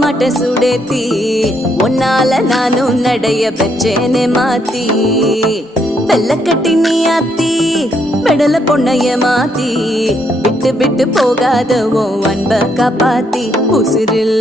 மாட்ட சுடேத்தி உன்னால நானும் நடைய பெற்றேனே மாத்தி வெள்ள கட்டி நீ ஆத்தி பெடல பொண்ணைய மாத்தி விட்டு விட்டு போகாத உன் அன்ப காப்பாத்தி உசிரில்